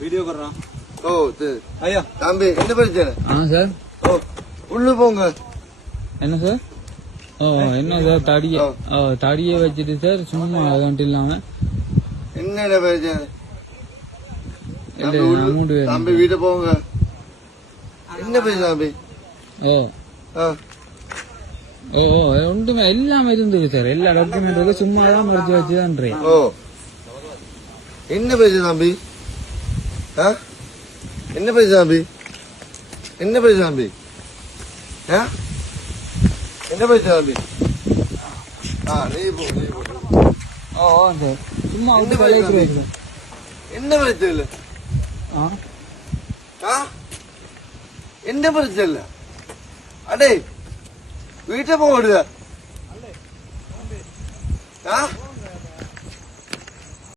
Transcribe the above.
Video போடுறான். ஓ சரி. ஐயா தம்பி என்ன பிரச்சனை? சார். ஓ உள்ள போங்க. என்ன சார்? ஓ என்ன சார் தடியை வச்சுட்டு சார் சும்மா அக்கௌண்ட் இல்லாம என்ன பிரச்சனை? அமௌண்ட் தம்பி வீட்டை போங்க. என்ன பிரச்சனை தம்பி? ஓ ஓ ஒன்றுமே எல்லாமே இருந்தது சார். எல்லா டாக்குமெண்ட் சும்மா தான் மறைச்சு வச்சுதான். ஓ என்ன பிரச்சனை தம்பி? என்ன பிரச்சனை தம்பி? என்ன பிரச்சனை தம்பி? என்ன பிரச்சனை தம்பி? நீ போ. ஓ சார் சும்மா என்ன பிரச்சனை? என்ன பிரச்சனை இல்ல? என்ன பிரச்சனை இல்ல? அடே வீட்டை போடுத